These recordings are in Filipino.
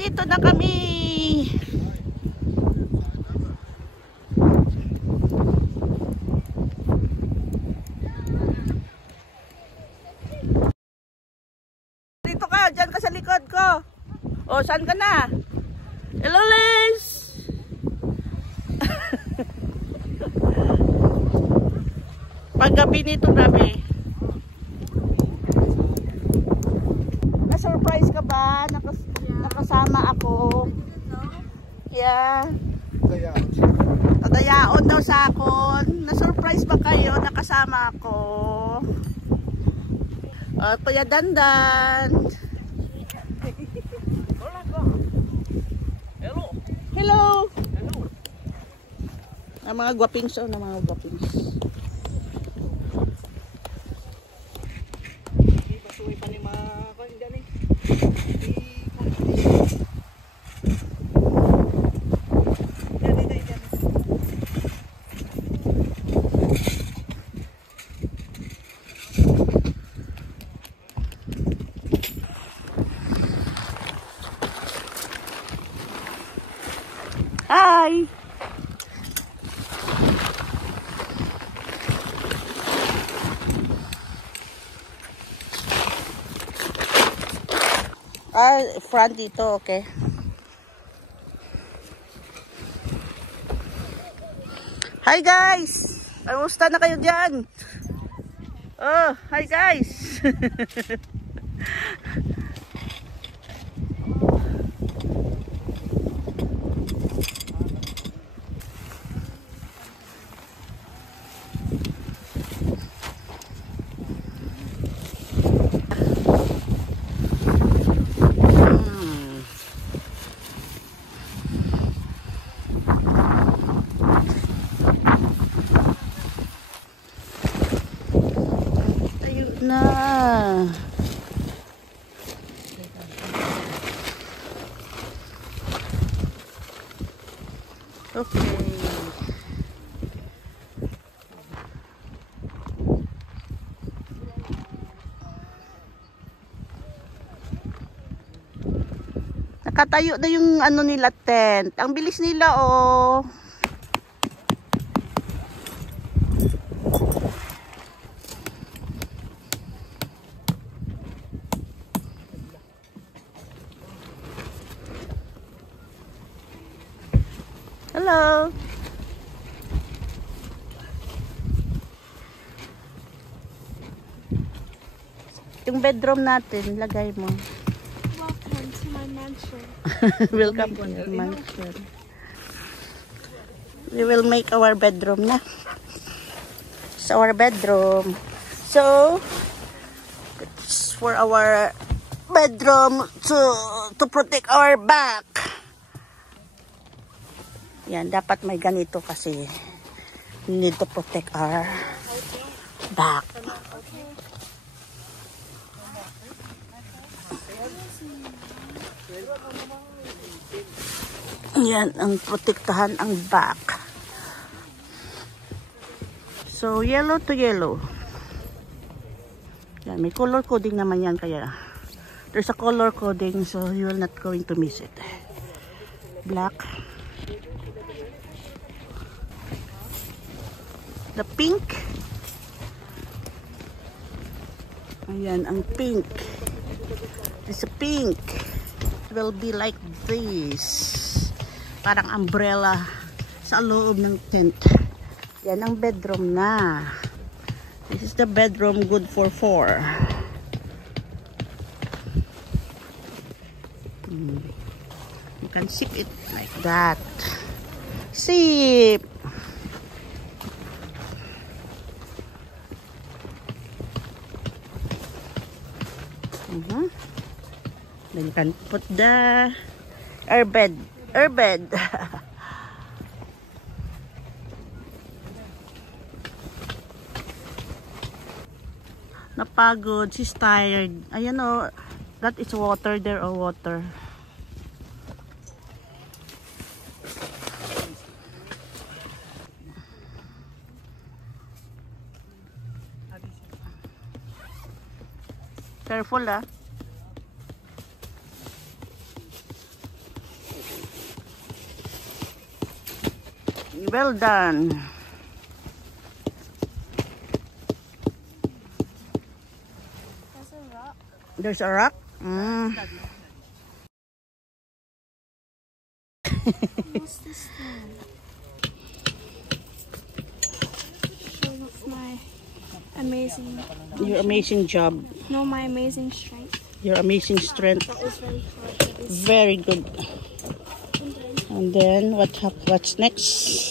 Nandito na kami. Dito ka, dyan ka sa likod ko. O, saan ka na? Hello, Liz! Paggabi nito, grabe. Na-surprise ka ba? Nakasama ako. Yeah. Nadayaon daw sa akon. Na-surprise ba kayo? Nakasama ako. Kuya Dandan. Hello. Hello. Na mga gwapings o, na mga gwapings. Basuhay pa ni mga kung dyan eh. Hi! Front dito, okay. Hi guys! Kamusta na kayo dyan? Oh, hi guys! Na. Okay. Nakatayo na yung ano nila tent. Ang bilis nila oh. Hello. Yung bedroom natin, lagay mo. Welcome to my mansion. Welcome to my mansion. We will make our bedroom na. It's our bedroom. So, it's for our bedroom to protect our back. Yan, dapat may ganito kasi we need to protect our back. Yan, ang protektahan ang back. So, yellow to yellow. Yan, may color coding naman yan kaya there's a color coding so you will not going to miss it. Black. The pink. Ayan, ang pink. It's a pink. It will be like this. Parang umbrella sa loob ng tent. Yan ang bedroom na. This is the bedroom good for 4. You can sip it like that. Sip. Then you can put the airbed. Napagod, she's tired. Ayan o, that is water there or water. Careful ah. Well done. There's a rock. There's a rock. Mm. What's this thing? Show off my amazing. Your amazing job. No, my amazing strength. Your amazing strength. That was very hard. Very good. And then what's next?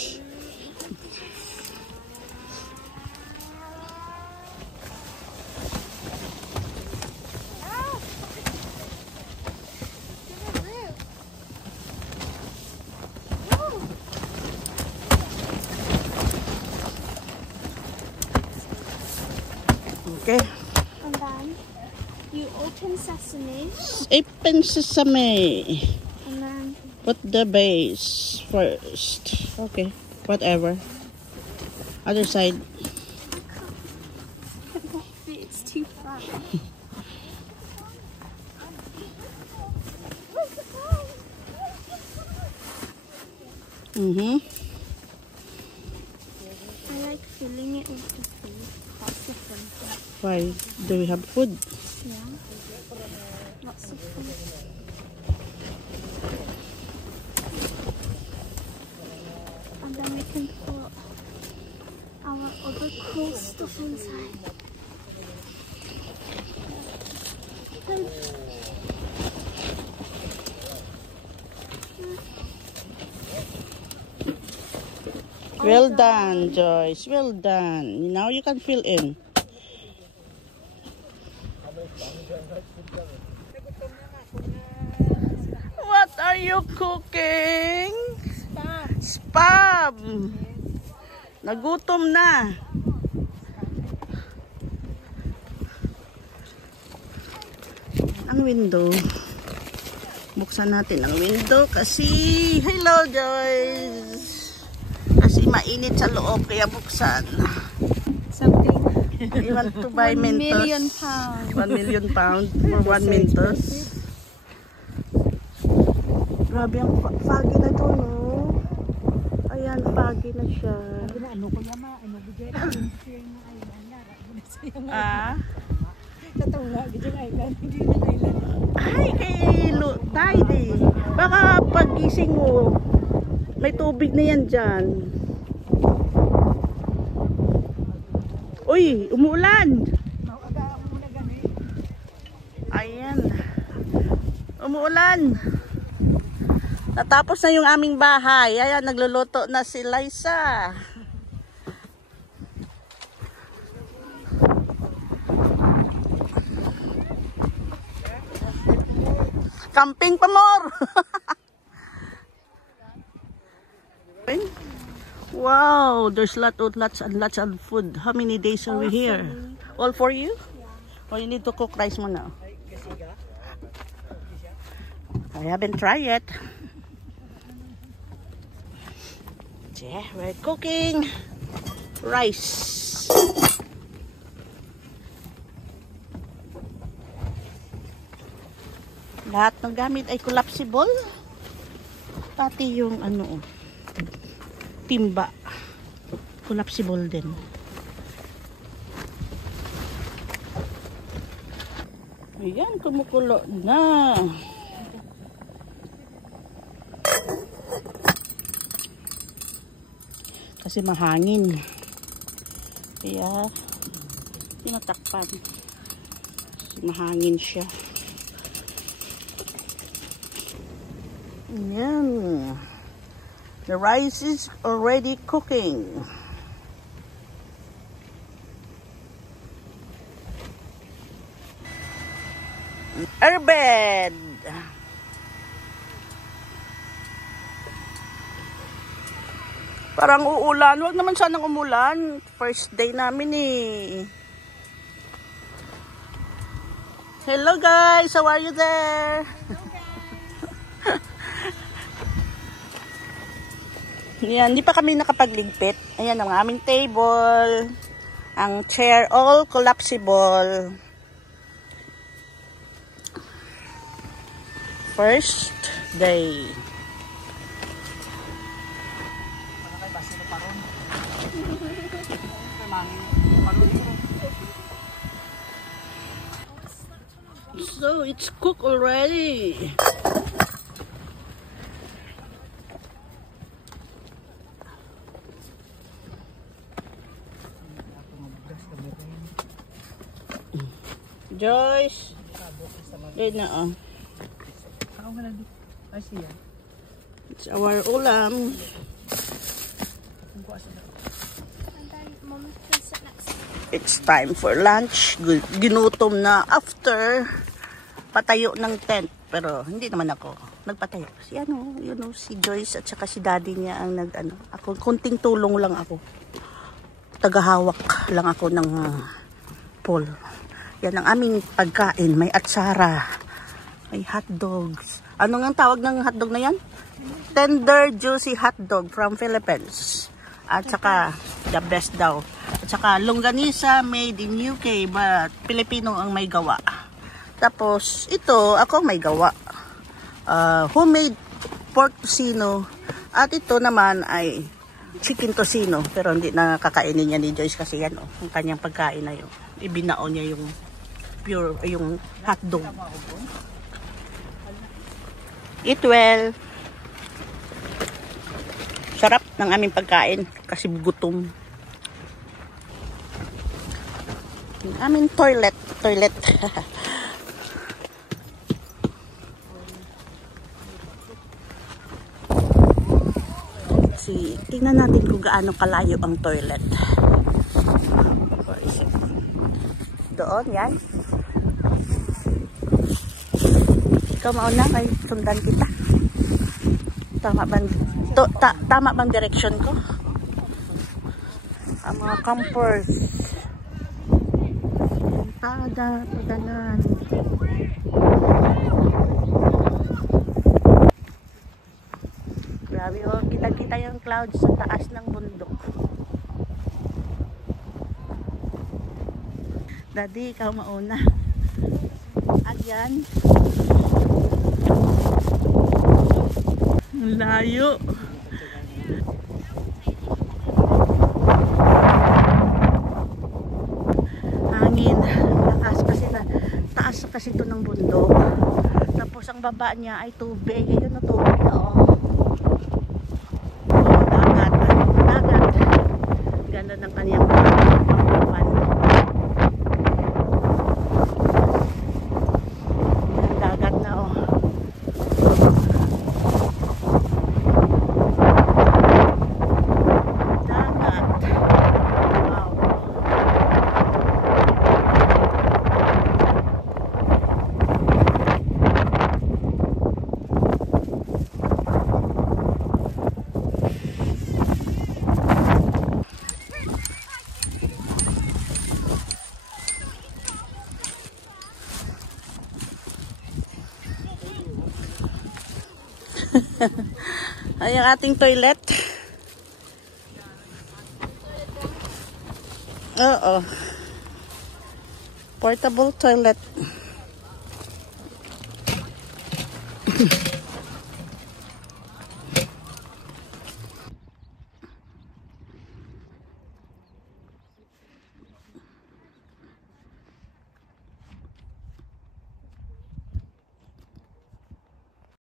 Okay. And then you open sesame, Open sesame. and then Put the base first. Okay. Whatever. Other side. it's too far. Mm-hmm. I like filling it with the food. Lots of fun. Why? Do we have food? Yeah. Lots of food. And then we can put our other cool stuff inside. Well done, Joyce. Well done. Now you can fill in. What are you cooking? Spam. Spam. Nagutom na. Ang window. Buksan natin ang window kasi hello Joyce. Kasi mainit sa loob kaya buksan. Something. You want to buy 1 Mentos? million pounds. 1 million pound for 1 Mentos. Grabe ang foggy na to, no? Ayan, foggy na siya. Ah? Ay, kay tide. Baka pagising mo, may tubig na yan dyan. Uy, umuulan. Ayan. Umuulan. Natapos na yung aming bahay. Ayan, nagluluto na si Liza. Camping pa more. Wow, there's lots and lots of food. How many days are we here? All for you? Yeah. Or you need to cook rice mo now? I haven't tried yet. Yeah, we're cooking rice. Lahat ng gamit ay collapsible. Pati yung ano, timba. Collapsible din. Ayan, kumukulo na. Kasi mahangin. Kaya tinatakpan. Kasi mahangin siya. Ayan. The rice is already cooking. Airbed. Parang uulan. Huwag naman sanang umulan. First day namin eh. Hello guys, how are you there? Yan, di pa kami nakapagligpit. Ayan ang aming table. Ang chair, all collapsible. First day. So it's cooked already. Joyce. Dito na oh. It's our ulam. It's time for lunch. Ginutom na after patayo ng tent. Pero hindi naman ako nagpatayo. Si si Joyce at saka si daddy niya ang ako, kunting tulong lang ako. Tagahawak lang ako ng pole. Yan ang aming pagkain. May atsara. May hotdogs. Ano nga tawag ng hotdog na yan? Tender juicy hotdog from Philippines. At saka the best daw. At saka longganisa made in UK but Pilipino ang may gawa. Tapos ito ako may gawa. Homemade pork tocino. At ito naman ay chicken tocino. Pero hindi na kakainin niya ni Joyce kasi yan ang kanyang pagkain na yun. Ibinao niya yung pure, yung hotdog. Eat well. Sarap ng aming pagkain kasi gutom. Yung aming toilet. Tingnan natin kung gaano kalayo ang toilet. Doon, yan. Ikaw mauna, may sundan kita. Tama bang direction ko? Ang mga campers. Padanan. Grabe oh, kita-kita yung clouds sa taas ng bundok. Daddy, ikaw mauna. At yan. Layo. Hangin. Lakas kasi taas kasi ito ng bundok. Tapos ang baba niya ay tubig. Ayun na tubig na oh. Dagat. Ganda ng kanyang pangkawan. Dagat na oh. Ay, ang ating toilet. Oo. Portable toilet.